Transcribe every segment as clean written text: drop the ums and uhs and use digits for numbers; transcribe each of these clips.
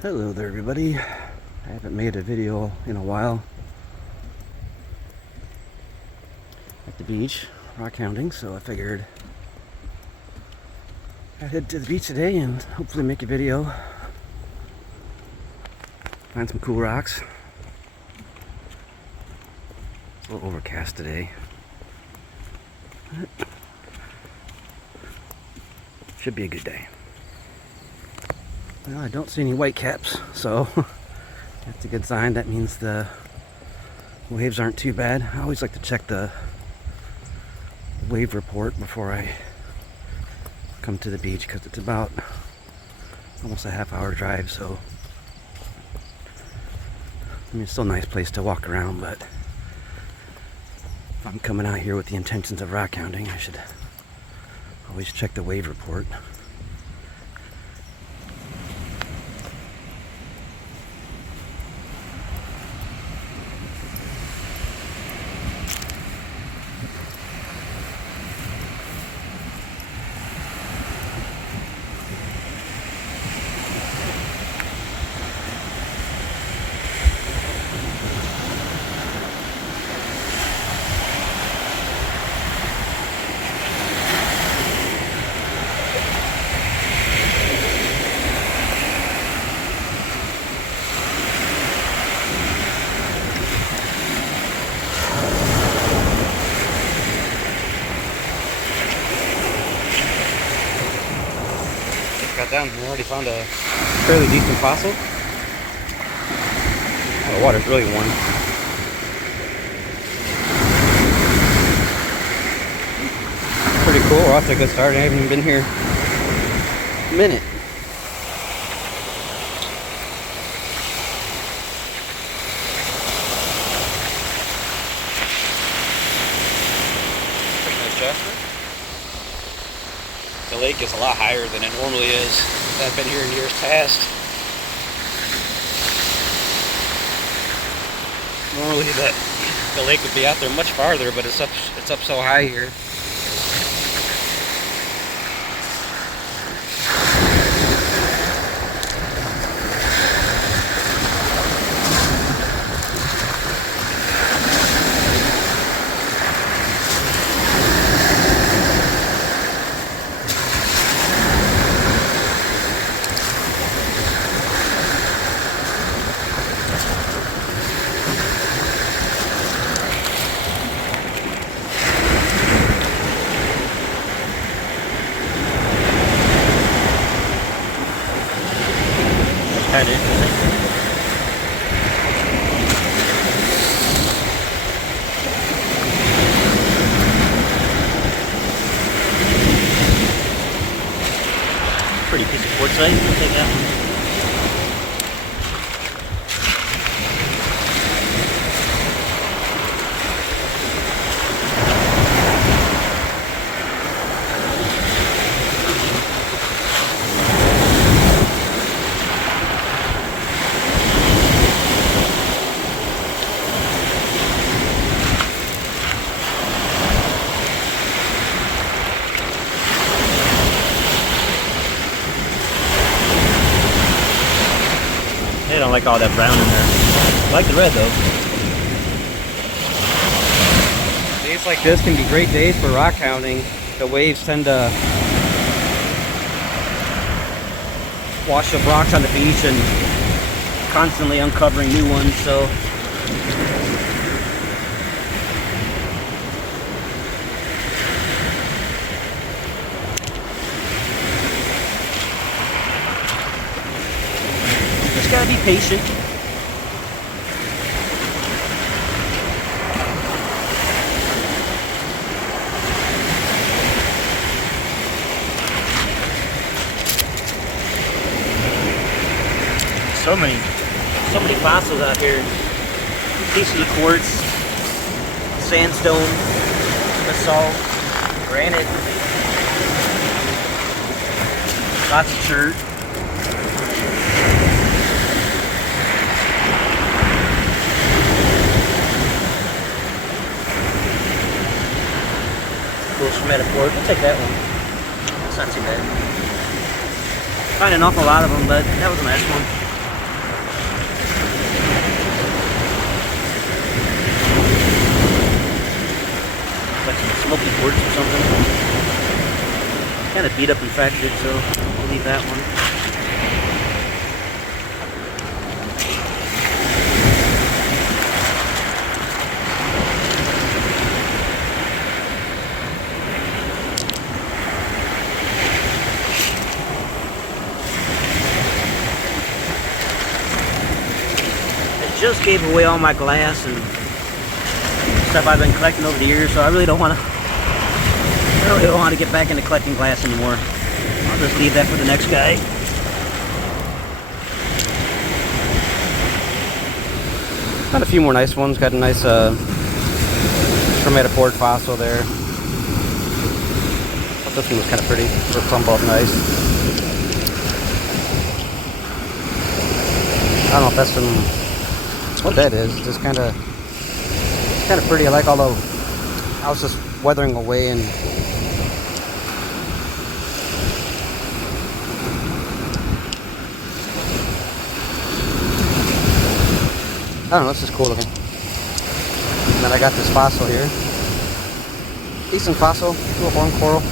Hello there everybody. I haven't made a video in a while at the beach, rockhounding, so I figured I'd head to the beach today and hopefully make a video. Find some cool rocks. It's a little overcast today. Should be a good day. Well, I don't see any white caps, so that's a good sign. That means the waves aren't too bad. I always like to check the wave report before I come to the beach because it's about almost a half-hour drive, so I mean, it's still a nice place to walk around, but if I'm coming out here with the intentions of rockhounding, I should always check the wave report. Got down and already found a fairly decent fossil. Oh, the water's really warm. Pretty cool. We're off to a good start. I haven't even been here a minute. Pretty nice jasper. The lake is a lot higher than it normally is. I've been here in years past. Normally the lake would be out there much farther, but it's up so high here. Kind of interesting. Pretty piece of quartzite. I'll take that one. I don't like all that brown in there. I like the red though. Days like this can be great days for rockhounding. The waves tend to wash up rocks on the beach and constantly uncovering new ones, so just gotta be patient. So many fossils out here. Pieces of quartz, sandstone, basalt, granite, lots of chert. Cool schematic quartz. I'll take that one. That's not too bad. Find an awful lot of them, but that was a nice one. like some smoky quartz or something. Kind of beat up and fractured, so we'll leave that one. Just gave away all my glass and stuff I've been collecting over the years, so I really don't want to get back into collecting glass anymore. I'll just leave that for the next guy. Got a few more nice ones. Got a nice chromatophore fossil there. Thought this one was kind of pretty. It'll crumble up nice. I don't know if that's what that is. Just kind of pretty. I like all the I was just weathering away and I don't know, it's just cool looking. And then I got this fossil here. Decent fossil, little horn coral.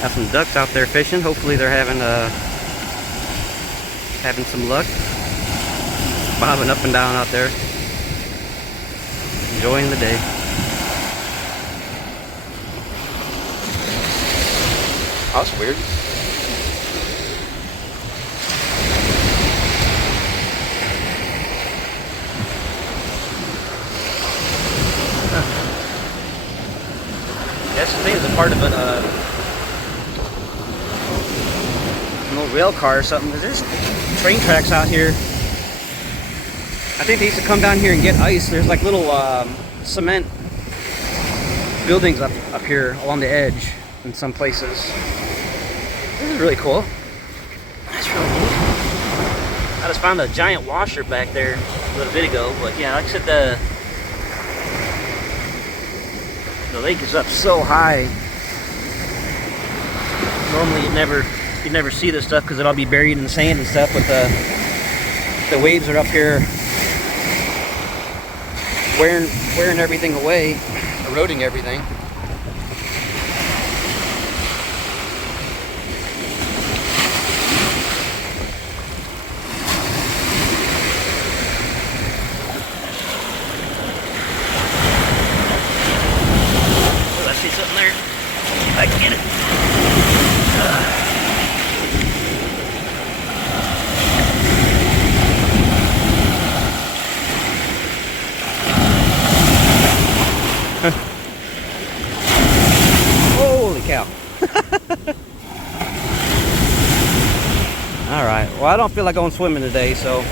Got some ducks out there fishing. Hopefully they're having some luck. Bobbing up and down out there. Enjoying the day. Oh, that's weird. That's the thing, it's a part of an old rail car or something. There's train tracks out here. I think they used to come down here and get ice. There's like little cement buildings up here along the edge in some places. This is really cool. That's really neat. I just found a giant washer back there a little bit ago, but yeah, like I said, the lake is up so high. Normally you'd never see this stuff because it'll all be buried in the sand and stuff, but the waves are up here wearing everything away, eroding everything. Oh, I see something there. If I can get it. Holy cow. Alright, well I don't feel like going swimming today, so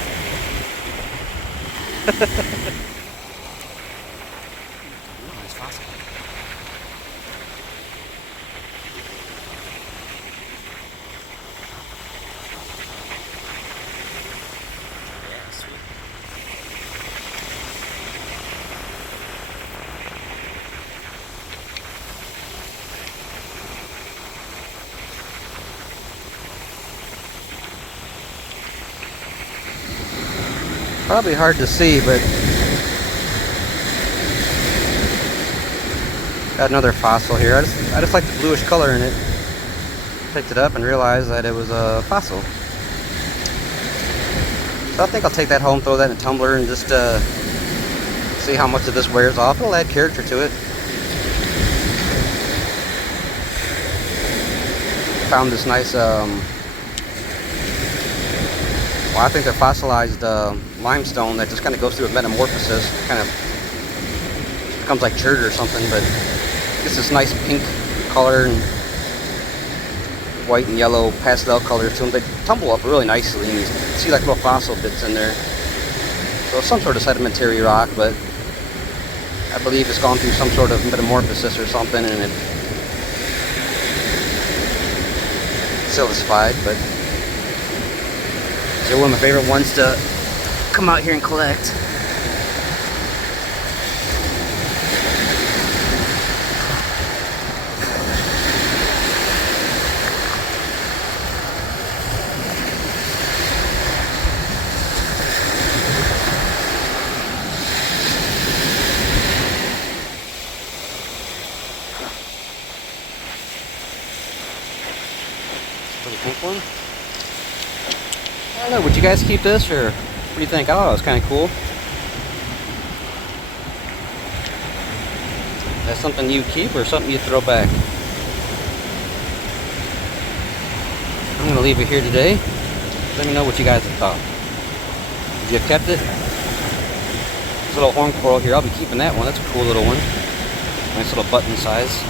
probably hard to see, but got another fossil here. I just like the bluish color in it. Picked it up and realized that it was a fossil. So I think I'll take that home, throw that in a tumbler, and just see how much of this wears off. It'll add character to it. Found this nice well, I think they're fossilized limestone that just kind of goes through a metamorphosis. Kind of becomes like chert or something, but it's this nice pink color and white and yellow pastel colors to them. They tumble up really nicely, and you see like little fossil bits in there. So some sort of sedimentary rock, but I believe it's gone through some sort of metamorphosis or something, and it silicified, but they're one of my favorite ones to come out here and collect. pink one. I don't know, would you guys keep this, or what do you think? I thought it was kind of cool. That's something you keep or something you throw back? I'm going to leave it here today. Let me know what you guys have thought. Would you have kept it? This little horn coral here, I'll be keeping that one. That's a cool little one. Nice little button size.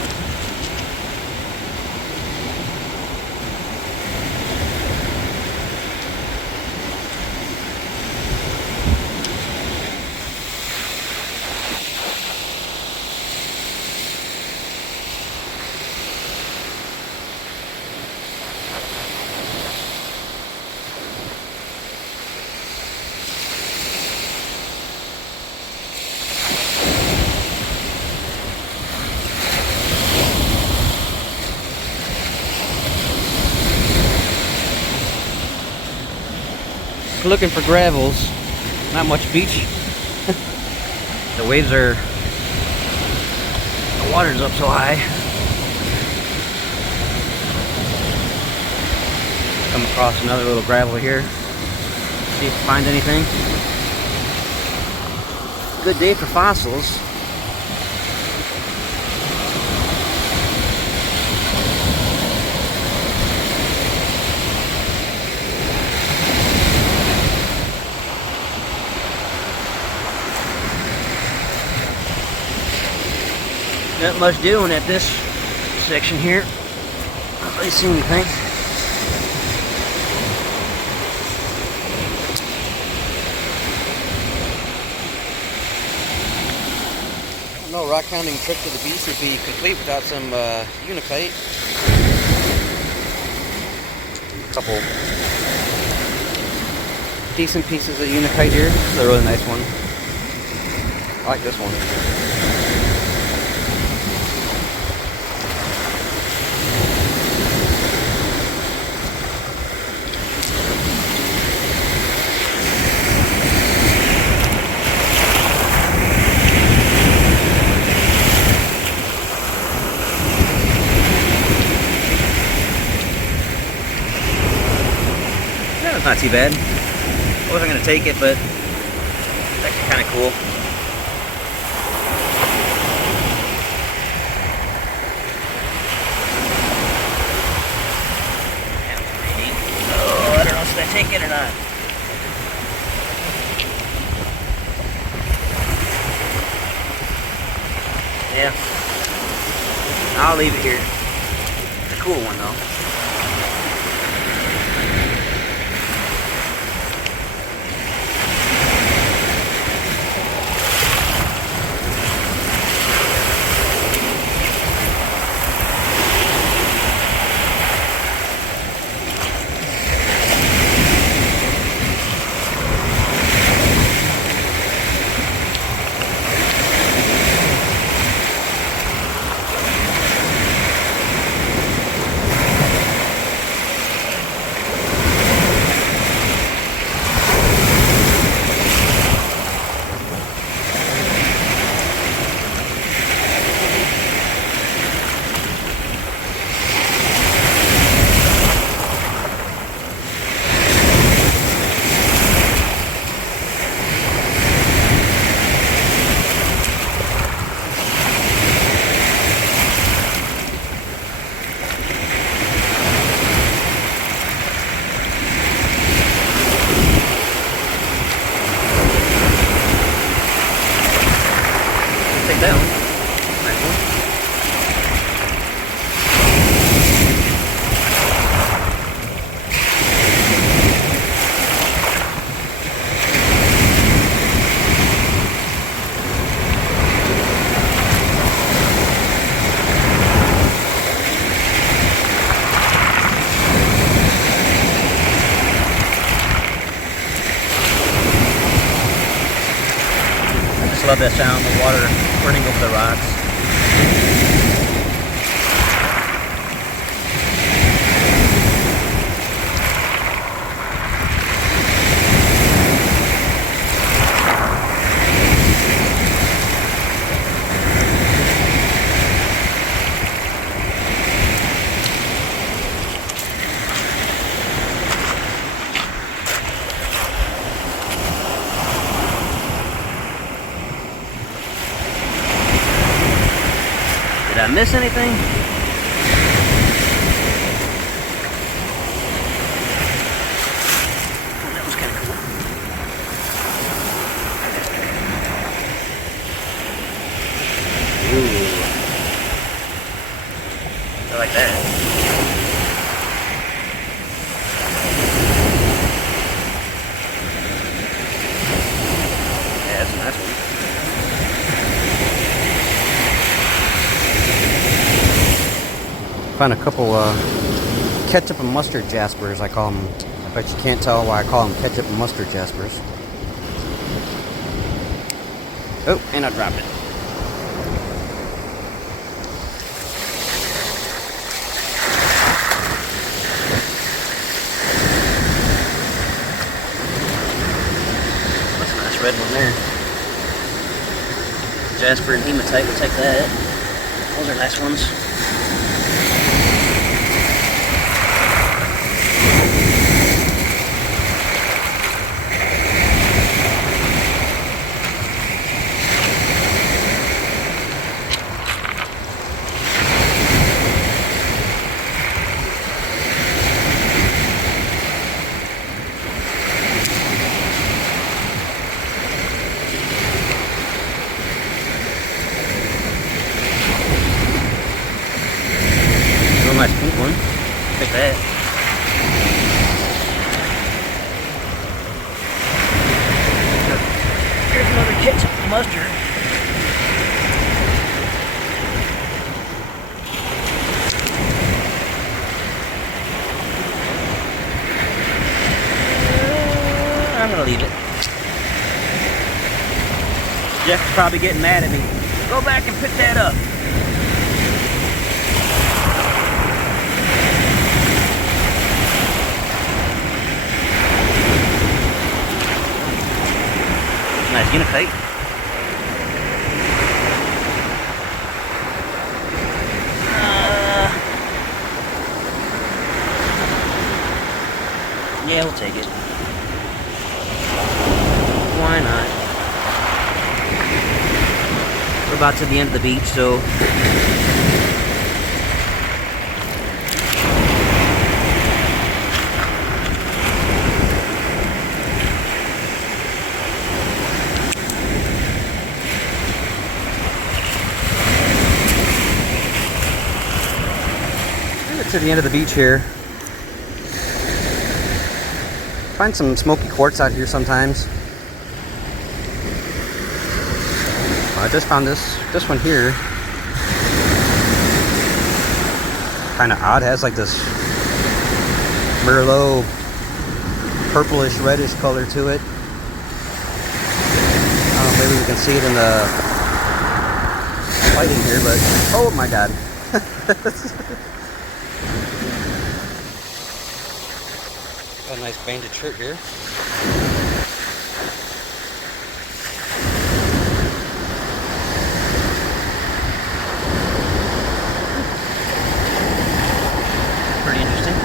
Looking for gravels, not much beach. The waves are, the water's up so high. Come across another little gravel here. See if we find anything. Good day for fossils. Not much doing at this section here. Not really see anything. No rock hounding trip to the beach would be complete without some unipate. A couple decent pieces of unipate here. This is a really nice one. I like this one. It's not too bad. I wasn't going to take it, but it's actually kind of cool. Oh, I don't know, should I take it or not? Yeah. I'll leave it here. It's a cool one, though. Down. Nice one. I just love that sound, the water running over the rocks. miss anything? Oh, that was kind of cool. Ooh. I like that. Yeah, that's a nice one. Found a couple ketchup and mustard jaspers, I call them. I bet you can't tell why I call them ketchup and mustard jaspers. Oh, and I dropped it. That's a nice red one there. Jasper and hematite, we'll take that. Those are nice ones. Nice pink one. Take that. Here's another ketchup and mustard. I'm gonna leave it. Jeff's probably getting mad at me. Go back and pick that up. Nice Unicate. Yeah, we'll take it. Why not? We're about to the end of the beach, so to the end of the beach here. Find some smoky quartz out here sometimes. I just found this one here. Kind of odd. It has like this Merlot purplish reddish color to it. Maybe we can see it in the lighting here, but oh my god. Got a nice banded shirt here. Pretty interesting.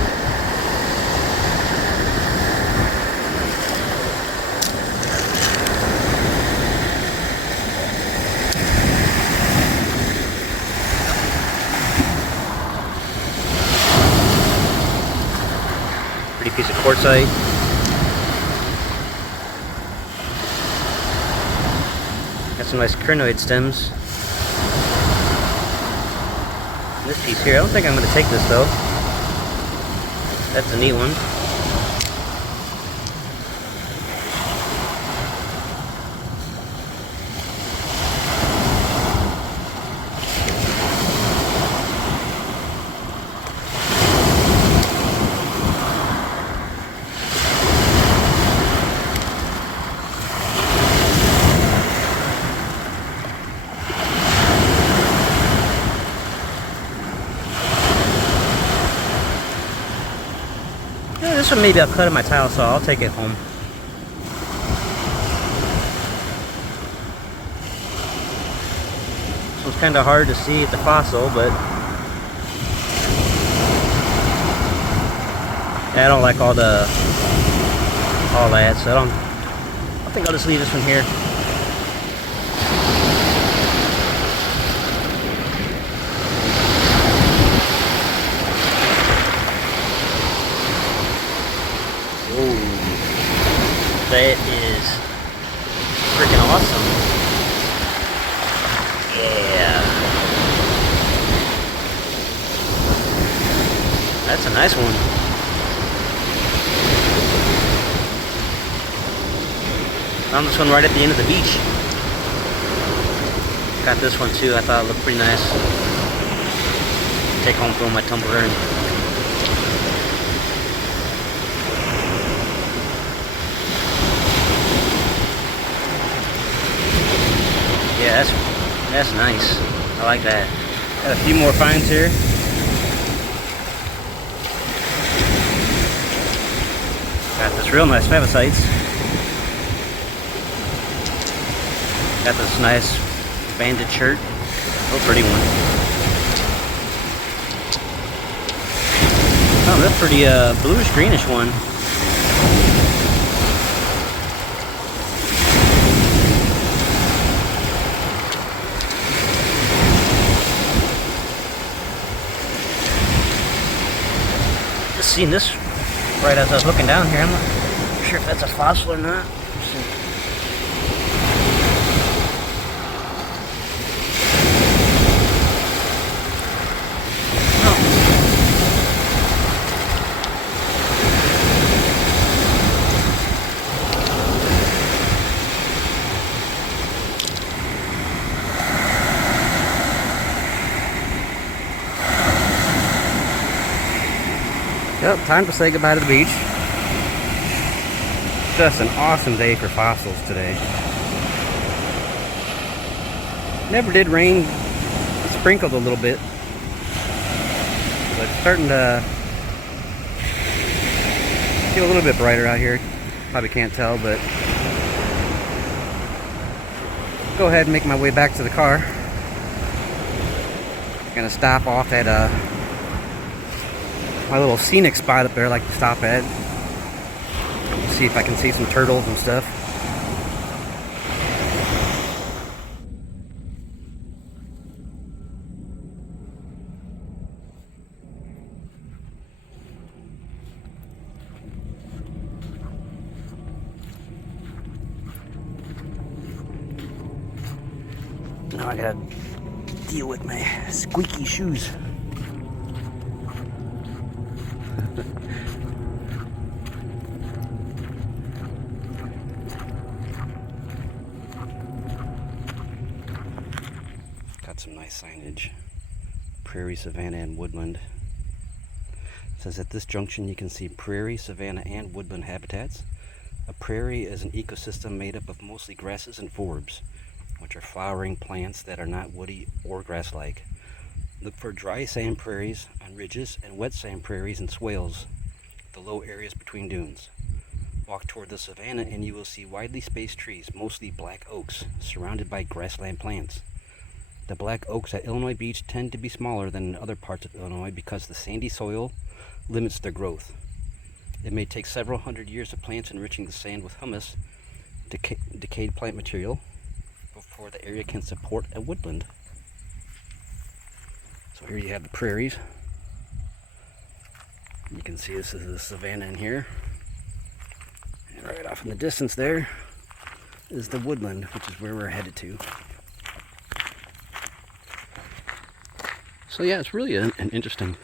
Pretty piece of quartzite. Got some nice crinoid stems. This piece here, I don't think I'm going to take this though. That's a neat one. This one maybe I'll cut in my tile saw. I'll take it home. This one's kind of hard to see at the fossil, but yeah, I don't like all that, so I think I'll just leave this one here. Whoa. That is freaking awesome. Yeah. That's a nice one. Found this one right at the end of the beach. Got this one too. I thought it looked pretty nice. Take home for my tumbler. Yeah, that's nice. I like that. Got a few more finds here. Got this real nice favosites. Got this nice banded shirt. Oh, pretty one. Oh, that's pretty bluish greenish one. Just seen this right as I was looking down here. I'm not sure if that's a fossil or not. Yep, time to say goodbye to the beach. Just an awesome day for fossils today. Never did rain. It sprinkled a little bit. But it's starting to get a little bit brighter out here. Probably can't tell, but go ahead and make my way back to the car. Gonna stop off at my little scenic spot up there I like to stop at. See if I can see some turtles and stuff. Now I gotta deal with my squeaky shoes. Got some nice signage. Prairie, savanna, and woodland. It says at this junction you can see prairie, savanna, and woodland habitats. A prairie is an ecosystem made up of mostly grasses and forbs, which are flowering plants that are not woody or grass-like. Look for dry sand prairies on ridges and wet sand prairies and swales, the low areas between dunes. Walk toward the savanna and you will see widely spaced trees, mostly black oaks, surrounded by grassland plants. The black oaks at Illinois Beach tend to be smaller than in other parts of Illinois because the sandy soil limits their growth. It may take several hundred years of plants enriching the sand with humus, decayed plant material, before the area can support a woodland. So here you have the prairies. You can see this is the savanna in here. And right off in the distance there is the woodland, which is where we're headed to. So yeah, it's really an interesting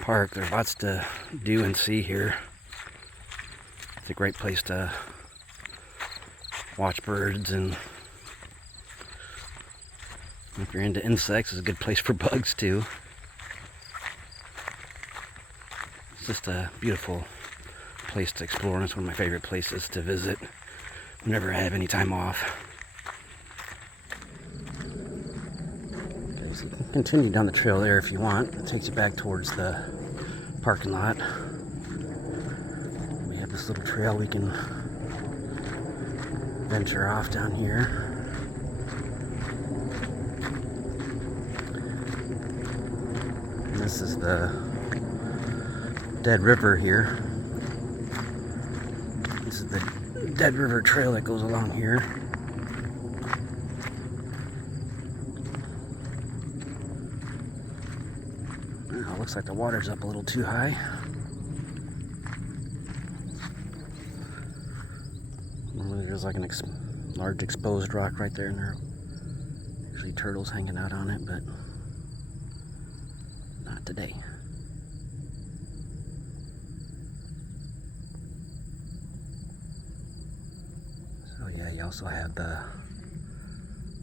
park. There's lots to do and see here. It's a great place to watch birds, and if you're into insects, it's a good place for bugs too. It's just a beautiful place to explore, and it's one of my favorite places to visit whenever I have any time off. Okay, so you can continue down the trail there if you want. It takes you back towards the parking lot. We have this little trail we can venture off down here. And this is the Dead River here. This is the Dead River Trail that goes along here. Oh, looks like the water's up a little too high. There's like large exposed rock right there, and there are usually turtles hanging out on it, but not today. So yeah, you also have the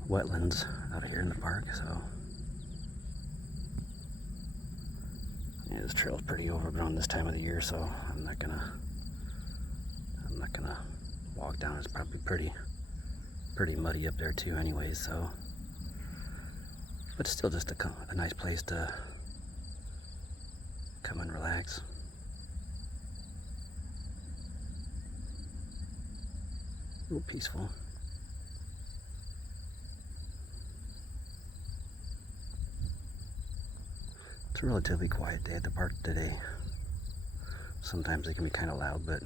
wetlands out here in the park, so yeah, this trail's pretty overgrown this time of the year, so I'm not gonna walk down. It's probably pretty muddy up there too anyways, so but still just a nice place to come and relax. A little peaceful. It's a relatively quiet day at the park today. Sometimes they can be kind of loud, but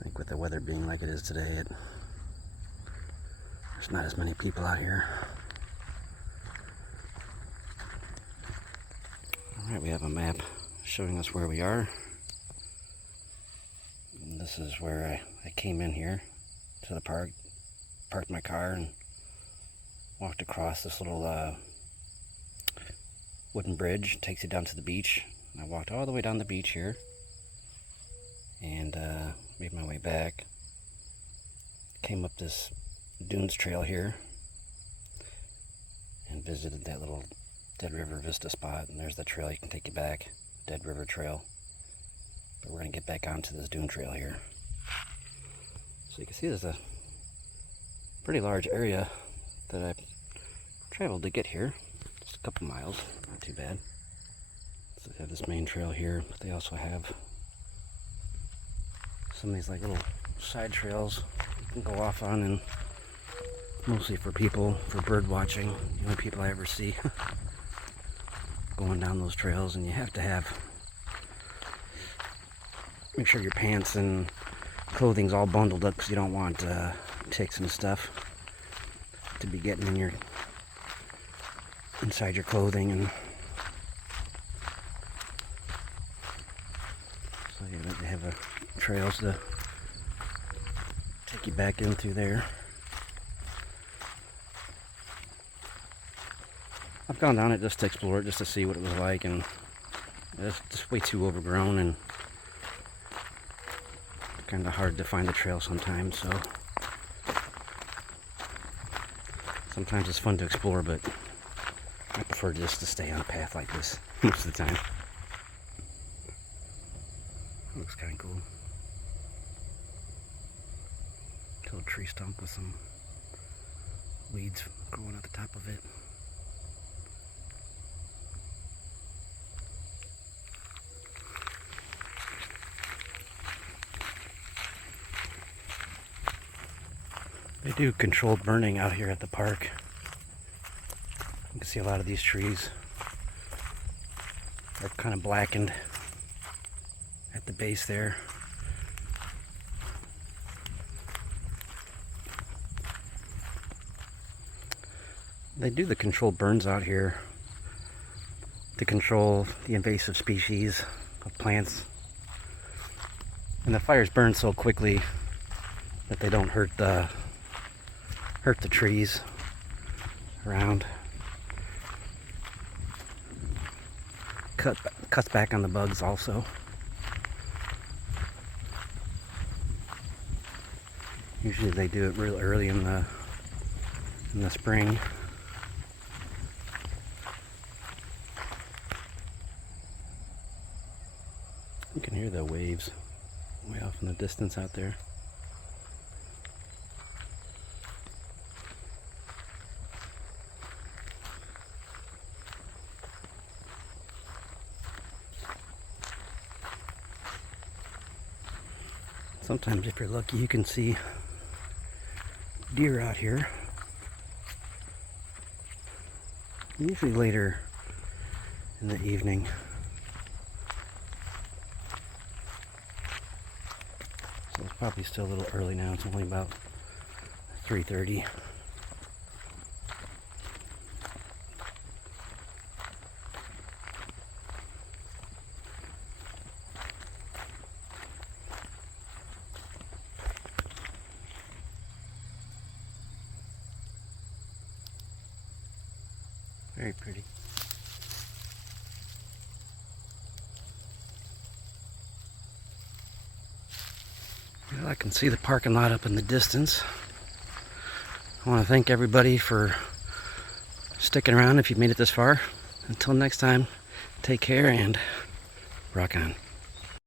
I think with the weather being like it is today, there's not as many people out here. Alright, we have a map showing us where we are. And this is where I came in here to the park, parked my car, and walked across this little wooden bridge. It takes you down to the beach. And I walked all the way down the beach here and made my way back. Came up this dunes trail here and visited that little Dead River Vista spot, and there's the trail you can take you back, Dead River Trail. But we're gonna get back onto this dune trail here. So you can see there's a pretty large area that I've traveled to get here. Just a couple miles, not too bad. So they have this main trail here, but they also have some of these like little side trails you can go off on, and mostly for bird watching. The only people I ever see going down those trails, and you have to make sure your pants and clothing's all bundled up because you don't want ticks and stuff to be getting in inside your clothing. And so yeah, they have trails to take you back in through there. I've gone down it just to explore it, just to see what it was like, and it's just way too overgrown and kind of hard to find the trail sometimes, so sometimes it's fun to explore, but I prefer just to stay on a path like this most of the time. Looks kind of cool. Little tree stump with some weeds growing at the top of it. They do controlled burning out here at the park. You can see a lot of these trees are kind of blackened at the base there. They do the controlled burns out here to control the invasive species of plants. And the fires burn so quickly that they don't hurt the trees around. Cuts back on the bugs also. Usually they do it real early in the spring. You can hear the waves way off in the distance out there. Sometimes if you're lucky you can see deer out here. Usually later in the evening. So it's probably still a little early now. It's only about 3:30. Very pretty. Well, I can see the parking lot up in the distance. I want to thank everybody for sticking around if you've made it this far. Until next time, take care and rock on.